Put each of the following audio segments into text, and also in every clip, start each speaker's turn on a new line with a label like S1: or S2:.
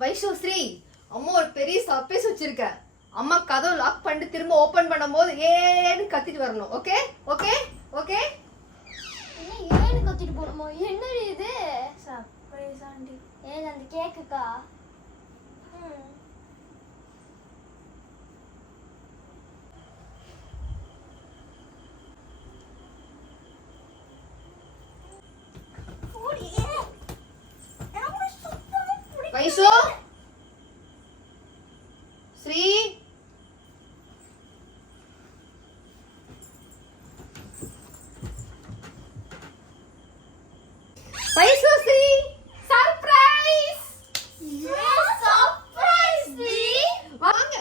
S1: வைஷு ஸ்ரீ அம்மா ஒரு பெரிய சர்ப்ரைஸ் வச்சிருக்க அம்மா கதவு லாக் பண்ணிட்டு திரும்ப ஓபன் பண்ணும்போது ஏன்னு கத்திட்டு வரணும். ஓகே ஓகே ஓகே
S2: என்ன ஏன்னு கத்திட்டு போகணுமோ? என்னடி இது?
S3: Surprise aunty.
S2: ஏன் அந்த கேக்குக்கா
S1: வைஷு ஸ்ரீ வைஷு ஸ்ரீ சர்ப்ரைஸ்
S2: சர்ப்ரைஸ் டி
S1: வாங்க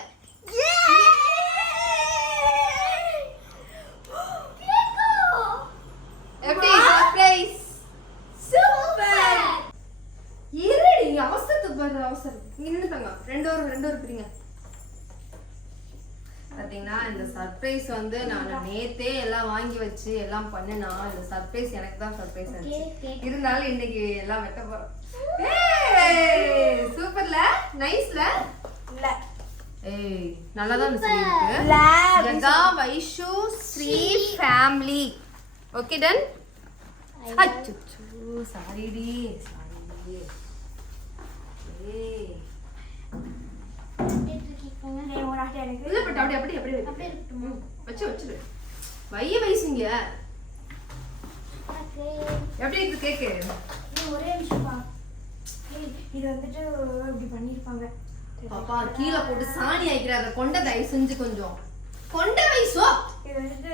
S1: எப்படி சர்ப்ரைஸ்
S2: சூப்பர்
S1: இருடி அவசரத்து பாரு அவசரம் நின்று தங்க ரெண்டு ஒரு ரெண்டு ஒரு பிரிங்க பாத்தீங்கன்னா இந்த சர்ப்ரைஸ் வந்து நான் நேத்தே எல்லாம் வாங்கி வச்சு எல்லாம் பண்ணினா இந்த சர்ப்ரைஸ் எனக்கு தான் சர்ப்ரைஸ் ஆச்சு. இருந்தாலும் இன்னைக்கு எல்லாம் வெட்ட போறோம் சூப்பர்ல? நைஸ்ல இல்ல. ஏய் நல்லா தான்
S2: இருக்கு
S1: ஜகா Vaishu Sri family okay done அச்சோ சாரிடி சாரி ஏய் நீ ஒரு ஆட்டி எனக்கு இல்ல பட் அப்படி அப்படி அப்படி. வை. அப்படியே இருக்கட்டுமா வச்சு வச்சிரு வைய வயசுங்க. ஓகே எப்படி இருக்கு கேக்கு?
S3: நீ ஒரே விஷயமா இது வந்துட்டு இப்படி பண்ணிருப்பாங்க
S1: பாப்பா கீழே போட்டு சாணி ஆயிக்கிறாத கொண்ட தயவு செஞ்சு கொஞ்சம். கொண்ட வயசோ?
S3: இது வந்துட்டு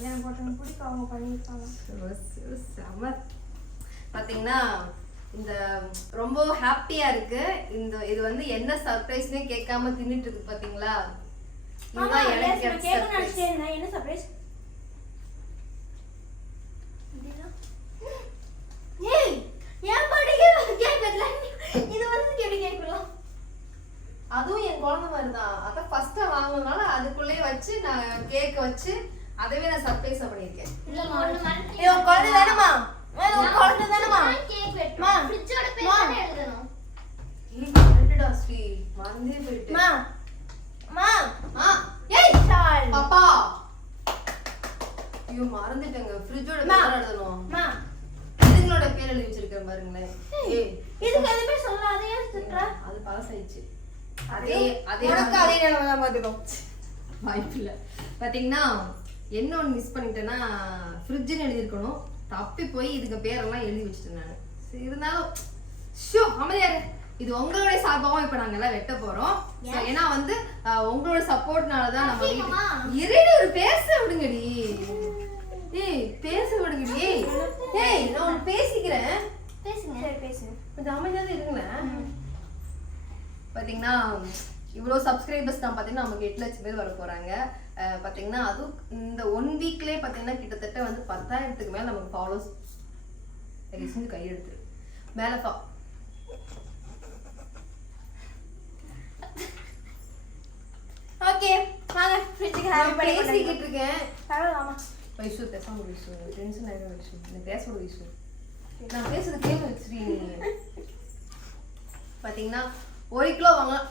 S3: எனக்கு ஒருத்தவங்க பிடிக்கும் அவங்க பண்ணிருப்பாங்க
S1: செம. பாத்தீங்கன்னா இந்த ரொம்ப ஹாப்பியா இருக்கு. இந்த இது வந்து என்ன சர்ப்ரைஸ்னே கேட்காம தின்னுட்டு இருக்கு பாத்தீங்களா?
S2: இதுதான் எனக்கு என்ன சர்ப்ரைஸ் ஏய் ஏன் பாட்டுக்கே கேட்கல. இது வந்து எப்படி கேட்கலாம்?
S1: அதுவும் என் குழந்தை மாதிரி தான் அதான் ஃபர்ஸ்டா வாங்கினதுனால அதுக்குள்ளே வச்சு நான் கேக் வச்சு அதவே நான் சர்ப்ரைஸா பண்ணியிருக்கேன். இல்ல குழந்தை தானேமா இது உன் குழந்தை தானேமா கேக் மா. வெட்டணும்
S2: ஃப்ரிட்ஜோட பேர் தானே எழுதணும்?
S1: ஸ்ரீ மறந்தே போயிட்டு மா. ஏய் சால். பாப்பா. ஐயோ மறந்துட்டேங்க. ஃப்ரிட்ஜோட. பேர் எழுதணும்? மா. இதுங்களோட பேர் எழுதி வச்சிருக்கேன் பாருங்களேன். ஏய்
S2: இதுக்கு எதுவுமே சொல்லல? அதையே திட்டுற
S1: அது பழசாயிடுச்சு. அதே அதே உனக்கு அதே நிலைமை தான் பாத்துக்கோ பார்த்தீங்கன்னா என்ன ஒன்று மிஸ் பண்ணிட்டேன்னா ஃப்ரிட்ஜுன்னு எழுதியிருக்கணும். தப்பி போய் இதுக்கு பேரெல்லாம் எழுதி வச்சுட்டேன் நான். இருந்தாலும் ஷோ அமைதியாரு. இது உங்களுடைய சார்பாகவும் இப்போ நாங்கள் எல்லாம் வெட்ட போகிறோம் ஏன்னா வந்து உங்களோட சப்போர்ட்னால தான் நம்ம இருடி ஒரு பேச விடுங்கடி. ஏய் பேச விடுங்கடி. ஏய் நான் ஒன்று பேசிக்கிறேன்.
S2: பேசுங்க. சரி பேசு
S1: கொஞ்சம் அமைதியாக இருங்களேன். பார்த்தீங்கன்னா இவ்வளோ சப்ஸ்கிரைபர்ஸ் தான் பார்த்தீங்கன்னா நமக்கு எட்டு லட்சம் பேர் வர போகிறாங்க பார்த்தீங்கன்னா அதுவும் இந்த ஒன் வீக்லேயே பார்த்தீங்கன்னா கிட்டத்தட்ட வந்து பத்தாயிரத்துக்கு மேலே நமக்கு ஃபாலோஸ் செஞ்சு கையெடுத்து மேலே ஃபா ஓகே வாங்க
S2: ஃப்ரிட்ஜுக்கு ஹேப்பி பண்ணி
S1: பேசிக்கிட்டு இருக்கேன். பரவாயில்லாமா வைஷு பேசாம வைஷு டென்ஷன் ஆகிடும் வைஷு எனக்கு பேச விடு வைஷு நான் பேசுறது கேள்வி வச்சுடி பார்த்தீங்கன்னா ஒரு கிலோ வாங்கலாம்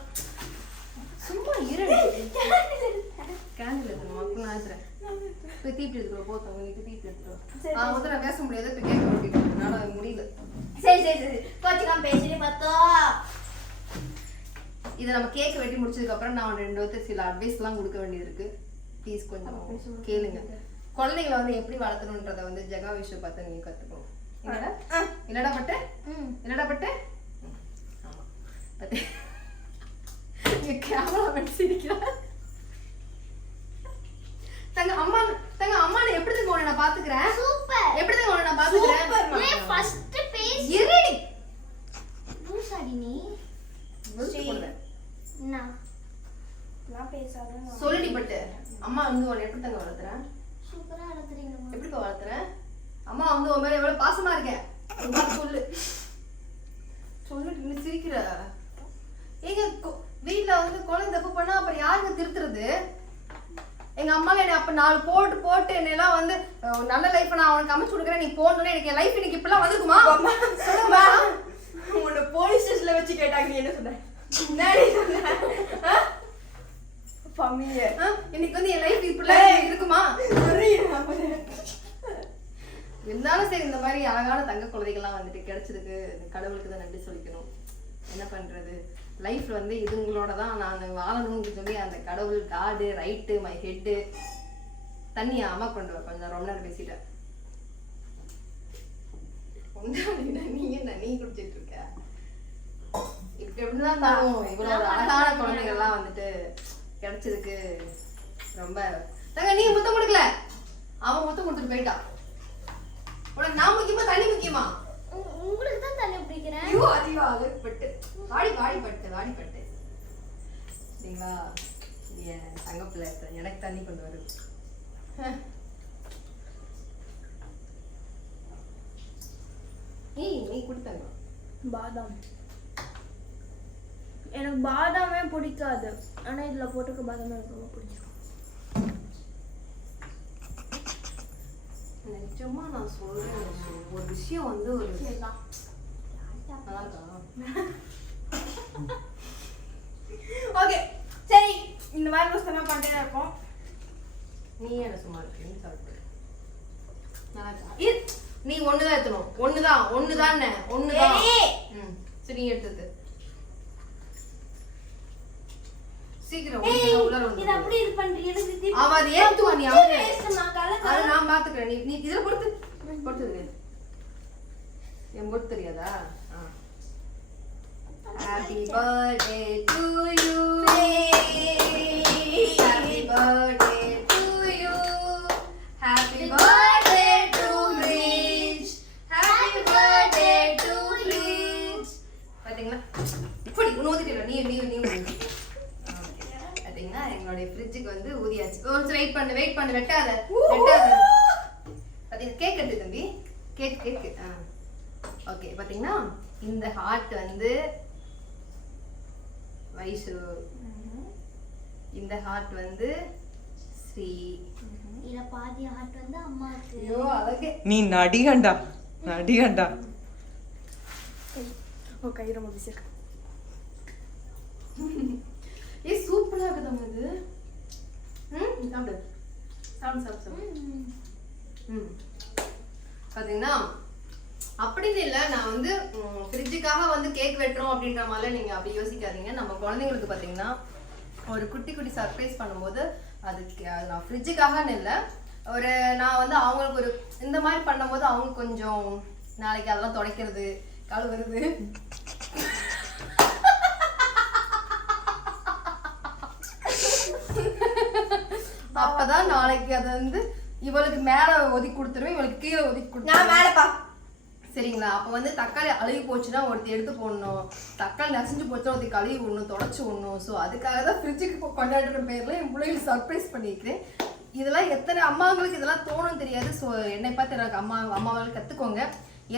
S1: சும்மா இருடி. கேண்டில் எடுத்துக்கணும் அப்போ நான் போய் தீப்பி எடுத்துக்கோ போ தங்க நீ தீப்பி எடுத்துக்கோ சரி. ஆ வந்து நான் பேச முடியாது இப்போ கேட்க முடியாது. என்னால் முடியல.
S2: சரி சரி சரி. கோச்சிக்காம பேசிட்டு பார்த்தோம்
S1: இதை நம்ம கேக் வெட்டி முடிச்சதுக்கு அப்புறம் நான் ரெண்டு பேர்த்து சில அட்வைஸ்லாம் கொடுக்க வேண்டியது இருக்கு ப்ளீஸ் கொஞ்சம் கேளுங்க. குழந்தைங்களை வந்து எப்படி வளர்த்தணுன்றத வந்து ஜெகா விஷயம் பார்த்து நீங்க கத்துக்கணும். இல்லடா? இல்லடா பட்டு ம். இல்லடா பட்டு? கேமரா தங்க அம்மா தங்க அம்மா நான் எப்படி தங்க உன்னை நான் பாத்துக்கிறேன்? சூப்பர் எப்படி தங்க உன்னை நான்
S2: பாத்துக்கிறேன்? ஏய் ஃபர்ஸ்ட் பேஸ் இருடி. லூசாடி நீ. என்ன?
S1: நான் பேசாத சொல்லுடி பட்டு. அம்மா வந்து உன்னை எப்படி தங்க வளர்த்துறேன்
S2: சூப்பரா அழுத்துறீங்க
S1: எப்படி இப்போ வளர்த்துறேன் அம்மா வந்து உன் மேல எவ்வளவு பாசமா இருக்கேன் சொல்லு. சொல்லுட்டு நீ சிரிக்கிற. ஏங்க கொ- வீட்ல வந்து குழந்தை தப்பு பண்ணா அப்புறம் யாருங்க திருத்துறது? எங்க அம்மா என்னை அப்ப நாலு போட்டு போட்டு என்னெல்லாம் வந்து நல்ல லைஃப் நான் அவனுக்கு அமைச்சு கொடுக்குறேன். நீ போனோன்னே எனக்கு என் லைஃப் இன்னைக்கு இப்பெல்லாம் வந்திருக்குமா? சொல்லுமா உன்னை போலீஸ் ஸ்டேஷன்ல வச்சு கேட்டாங்க நீ என்ன சொன்ன? இன்னைக்கு வந்து என் லைஃப் இப்படிலாம் இருக்குமா? இருந்தாலும் சரி இந்த மாதிரி அழகான தங்க குழந்தைகள்லாம் வந்துட்டு கிடைச்சதுக்கு கடவுளுக்கு தான் நன்றி சொல்லிக்கணும். என்ன பண்றது? லைஃப் வந்து இதுங்களோட தான். நான் வாழணும்னு சொல்லி அந்த கடவுள் காடு ரைட்டு மை ஹெட்டு தண்ணி அம்மா கொண்டு வர கொஞ்சம் ரொம்ப நேரம் பேசிட்டேன். கொண்டாடினா நீ என்ன நீ குடிச்சிட்டு இருக்க? இப்படி எப்படிதான் இருந்தாலும் இவ்வளவு அழகான குழந்தைகள்லாம் வந்துட்டு கிடைச்சதுக்கு ரொம்ப தங்க நீ முத்தம் கொடுக்கல. அவன் முத்தம் கொடுத்துட்டு போயிட்டான். உனக்கு நான் முக்கியமா தண்ணி முக்கியமா?
S2: உங்களுக்கு தான் தண்ணி
S1: பட்டு. வாடி வாடி பட்டு வாடி பட்டு. சரிங்களா? என் எனக்கு தண்ணி கொண்டு வருது ஏய் நீ கொடுத்தாங்க
S3: பாதாம். எனக்கு பாதாமே பிடிக்காது. ஆனா இதுல போட்டுக்க பாதாம் எனக்கு ரொம்ப பிடிக்கும்.
S1: நிஜமா நான் சொல்றேன் ஒரு விஷயம் வந்து ஒரு நல்லா இருக்கா ஓகே சரி இந்த மாதிரி ரோஸ் எல்லாம் பண்ணிட்டே இருப்போம் நீ என்ன சும்மா இருக்கு நீ சாப்பிடு நல்லா இருக்கா? இரு. நீ ஒண்ணுதான் எத்தணும் ஒண்ணுதான் ஒண்ணுதான் ஒண்ணுதான்
S2: ஏய். ம்
S1: சரி நீ எடுத்தது சீக்கிரம்
S2: இது அப்படி இது பண்றீங்க
S1: அவ அது ஏத்துவா நீ waste நான் கல அது நான் பாத்துக்கிறேன் நீ நீ இதுல பொறுத்து பொறுத்து என் பொறுத்து தெரியாதா happy birthday to you happy birthday to you happy birthday to Reach happy birthday to Reach பாத்தீங்களா? இப்படி நீ நீ நீ. பாத்தீங்கன்னா எங்களுடைய ஃப்ரிட்ஜுக்கு வந்து ஊதியாச்சு. ஒரு நிமிஷம் வெயிட் பண்ணு வெயிட் பண்ணு வெட்டாத வெட்டாத. பாத்தீங்க கேக் எடுத்து தம்பி. கேக் கேக் ஆ. ஓகே பாத்தீங்கன்னா இந்த ஹார்ட் வந்து வைஷு இந்த ஹார்ட் வந்து ஸ்ரீ.
S2: இதுல பாதி ஹார்ட் வந்து அம்மாவுக்கு.
S1: ஐயோ அழகு. நீ நடிகண்டா நடிகண்டா.
S3: ஓ கை ரொம்ப பிஸி
S1: ஏ சூப்பரா இருக்குதாங்க இது. ம் சாப்பிடு. சாப்பிடு சாப்பிடு சாப்பிடு. ம். பார்த்தீங்கன்னா அப்படின்னு இல்லை. நான் வந்து ஃப்ரிட்ஜுக்காக வந்து கேக் வெட்டுறோம் அப்படின்ற மாதிரிலாம் நீங்கள் அப்படி யோசிக்காதீங்க. நம்ம குழந்தைங்களுக்கு பார்த்தீங்கன்னா ஒரு குட்டி குட்டி சர்ப்ரைஸ் பண்ணும்போது அதுக்கு அது நான் ஃப்ரிட்ஜுக்காகன்னு இல்லை. ஒரு நான் வந்து அவங்களுக்கு ஒரு இந்த மாதிரி பண்ணும்போது அவங்க கொஞ்சம் நாளைக்கு அதெல்லாம் துடைக்கிறது கழுவுறது. அப்பதான் நாளைக்கு அதை வந்து இவளுக்கு மேல ஒதுக்கி கொடுத்துருவேன் இவளுக்கு கீழே ஒதுக்கி நான் மேலே பா சரிங்களா? அப்போ வந்து தக்காளி அழுகி போச்சுன்னா ஒருத்தர் எடுத்து போடணும். தக்காளி நசிஞ்சு போச்சுன்னா ஒருத்தர் கழுவி விடணும் தொடச்சி விடணும். ஸோ அதுக்காக தான் ஃப்ரிட்ஜுக்கு கொண்டாடுற பேரில் என் பிள்ளைகளுக்கு சர்ப்ரைஸ் பண்ணியிருக்கிறேன் இதெல்லாம் எத்தனை அம்மாங்களுக்கு இதெல்லாம் தோணும் தெரியாது. ஸோ என்னை பார்த்து எனக்கு அம்மா அம்மாவால் கற்றுக்கோங்க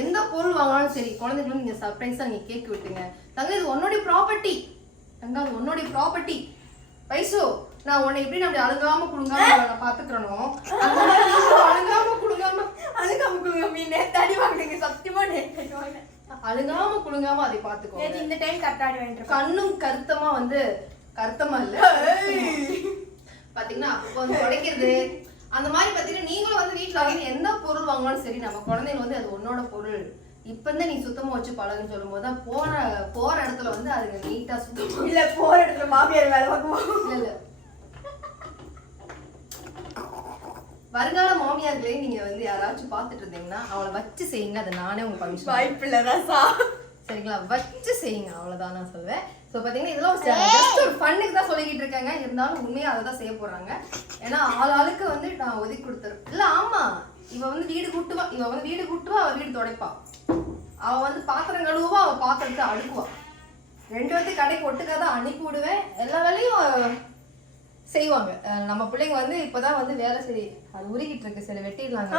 S1: எந்த பொருள் வாங்கினாலும் சரி குழந்தைகளும் நீங்கள் சர்ப்ரைஸாக நீங்கள் கேக் விட்டுங்க. தங்க இது உன்னுடைய ப்ராப்பர்ட்டி தங்க அது உன்னுடைய ப்ராப்பர்ட்டி வயசு நான் உன்னை எப்படி நம்ம அழுகாம குடுங்காம நான் பாத்துக்கிறனோ அழுகாம அமுக்குங்க மீன் நேத்து அடி வாங்கினீங்க சத்தியமா நேத்து அடி வாங்கினேன் அழுகாம குடுங்காம அதை பாத்துக்கோங்க
S3: நேத்து இந்த டைம் கரெக்டா அடி வாங்கிட்டு
S1: கண்ணும் கருத்தமா வந்து கருத்தமா இல்ல. பாத்தீங்கன்னா அப்போ வந்து உடைக்கிறது அந்த மாதிரி பாத்தீங்கன்னா நீங்களும் வந்து வீட்ல வந்து எந்த பொருள் வாங்கினாலும் சரி நம்ம குழந்தைங்க வந்து அது உன்னோட பொருள். இப்பதான் நீ சுத்தமா வச்சு பழகுன்னு சொல்லும் போது போற போற இடத்துல வந்து அதுங்க நீட்டா சுத்தமா
S3: இல்ல போற இடத்துல மாமியார் வேலை பார்க்குவோம் இல்ல இல்ல.
S1: வருங்கால மாமியார்களே நீங்க வந்து யாராச்சும் பாத்துட்டு இருந்தீங்கன்னா அவளை வச்சு செய்யுங்க. அதை நானே உங்க பர்மிஷன்
S3: வாய்ப்பு இல்ல ரசா.
S1: சரிங்களா? வச்சு செய்யுங்க. அவ்வளவுதான் நான் சொல்வேன். ஸோ பார்த்தீங்கன்னா இதெல்லாம் ஜஸ்ட் ஒரு ஃபன்னுக்கு தான் சொல்லிக்கிட்டு இருக்காங்க. இருந்தாலும் உண்மையாக அதை தான் செய்ய போறாங்க. ஏன்னா ஆள் ஆளுக்கு வந்து நான் ஒதுக்கி கொடுத்துரு இல்லை ஆமா. இவ வந்து வீடு கூட்டுவா. இவ வந்து வீடு கூட்டுவா அவ வீடு துடைப்பா. அவ வந்து பாத்திரம் கழுவுவா அவ பாத்திரத்தை அடுக்குவா ரெண்டு பேர்த்து கடைக்கு ஒட்டுக்காக தான் அனுப்பி விடுவேன். எல்லா வேலையும் செய்வாங்க. நம்ம பிள்ளைங்க வந்து இப்பதான் வந்து வேலை சரி அது உருகிட்டு இருக்கு. சரி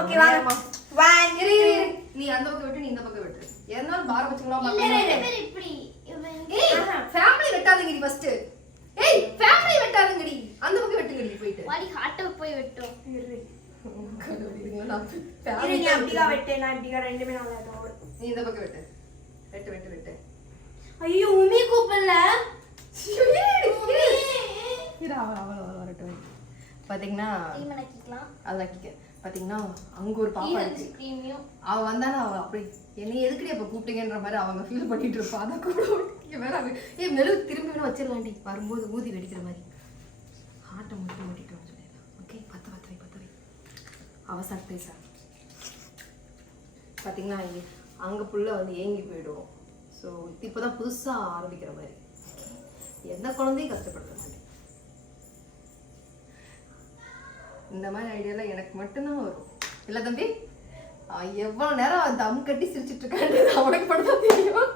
S2: ஓகே வாங்க.
S1: இரு, இரு. நீ அந்த பக்கம் விட்டு நீ இந்த பக்கம் விட்டு. இப்படி இவன் ஏய் ஃபேமிலி வெட்டாதீங்கடி ஃபர்ஸ்ட் ஏய் ஃபேமிலி வெட்டாதீங்கடி. அந்த பக்கம் வெட்டுங்கடி போயிட்டு.
S2: வாடி ஹார்ட்டை போய் வெட்டும். இரு. கடவுளுங்களா, இரு, family நீ அப்படிக்கா வெட்டு. நான் இப்படிக்கா ரெண்டுமே நல்லா
S1: நீ இந்த பக்கம் வெட்டு. வெட்டு வெட்டு வெட்டு
S2: ஐயோ உமி கூப்பிடல
S1: இரு, அவ அவ அவ வரட்டும் பாத்தீங்கன்னா அங்க ஒரு பாப்பா
S2: இருக்கு. க்ரீமையும்
S1: அவ வந்தானா அவ அப்படி என்னை எதுக்குடி அப்ப கூப்பிட்டீங்கன்ற மாதிரி அவங்க ஃபீல் பண்ணிட்டு இருப்பா. அதை கூட வேற ஏ மெழு திரும்பி வேணும் வச்சிடலாண்டி வரும்போது ஊதி வெடிக்கிற மாதிரி. ஹார்ட்டை மட்டும் ஓட்டிட்டு சொல்லிடலாம் ஓகே பத்து பத்து வை பத்து வை. அவ சர்ப்ரைஸா பார்த்தீங்கன்னா அங்க புள்ள வந்து ஏங்கி போயிடும். ஸோ இப்போதான் புதுசா ஆரம்பிக்கிற மாதிரி. எந்த குழந்தையும் கஷ்டப்படுத்த இந்த மாதிரி ஐடியாலாம் எனக்கு மட்டும்தான் வரும். இல்லை தம்பி எவ்வளோ நேரம் தம் கட்டி சிரிச்சிட்டு இருக்கான்னு அவனுக்கு மட்டும் தான் தெரியும்.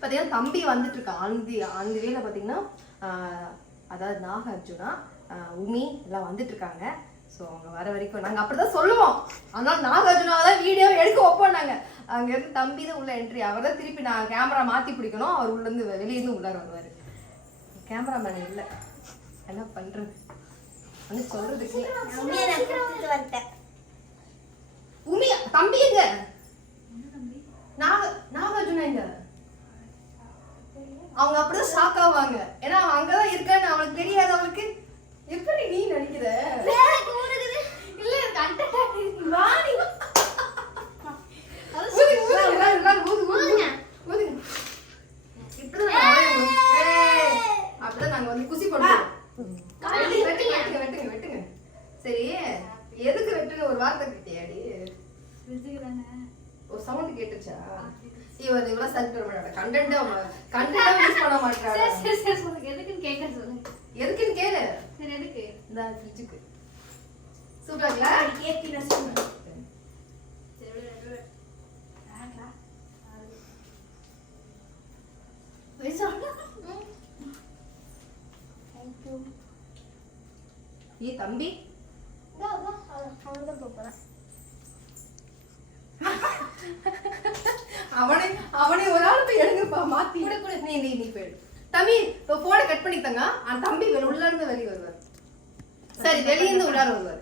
S1: பார்த்தீங்கன்னா தம்பி வந்துட்டு இருக்கான் ஆந்தி ஆந்தி வேல பார்த்தீங்கன்னா அதாவது நாக அர்ஜுனா உமி எல்லாம் வந்துட்டு இருக்காங்க. ஸோ அவங்க வர வரைக்கும் நாங்கள் அப்படி தான் சொல்லுவோம். ஆனால் நாகார்ஜுனாவை தான் வீடியோ எடுக்க வைப்போம் நாங்கள் அங்கேருந்து தம்பி தான் உள்ள என்ட்ரி அவர் தான் திருப்பி நான் கேமரா மாற்றி பிடிக்கணும். அவர் உள்ளேருந்து வெளியேருந்து உள்ளார வருவார். கேமராமேன் இல்லை. என்ன பண்ணுறது வந்து சொல்கிறதுக்கு
S2: உண்மையை நான் கொடுத்துட்டு வந்துட்டேன்.
S1: உமி தம்பி எங்க? நாக நாகார்ஜுனா எங்க? அவங்க அப்படிதான் ஷாக் ஆவாங்க. ஏன்னா அவன் அங்கதான் இருக்கான்னு அவனுக்கு தெரியாது அவளுக்கு எப்படி நீ நினைக்கிற
S2: வேற கூடுது
S3: இல்ல கண்டென்ட்
S1: வாடி ஊதுங்க, ஊதுங்க, எல்லாரும், எல்லாரும் ஊது, ஊதுங்க. ஊதுங்க. இப்படிதான் நாங்க வாயை- ஏய், அப்படிதான் நாங்க வந்து குசி பண்ணுவோம் வெட்டுங்க, வெட்டுங்க, வெட்டுங்க, வெட்டுங்க. சரி எதுக்கு வெட்டுங்க ஒரு வார்த்தை கேட்டியாடி ஒரு சவுண்ட் கேட்டுச்சா? இவன் இவ்வளவு சர்ச் பண்ண மாட்டாங்க கண்டென்ட் கண்டென்ட் யூஸ் பண்ண மாட்டாங்க
S3: சரி சரி சொல்லுங்க. எதுக்குன்னு கேட்க சொல்லுங்க
S1: எதுக்குன்னு கேளு. சரி எதுக்கு? இந்த ஃப்ரிட்ஜுக்கு சூப்பராங்களா
S3: கேட்டி நான் சொல்றேன் ஏ தம்பி. அவங்க போகிறேன்
S1: அவனே அவனே ஒரு ஆள் போய் எடுங்கப்பா மாத்தி. கூட கூட. நீ நீ நீ போயிடு. தம்பி இப்போ போனை கட் பண்ணி தங்க அந்த தம்பி உள்ள இருந்து வெளியே வருவார். சரி வெளியே இருந்து உள்ளார வருவார்.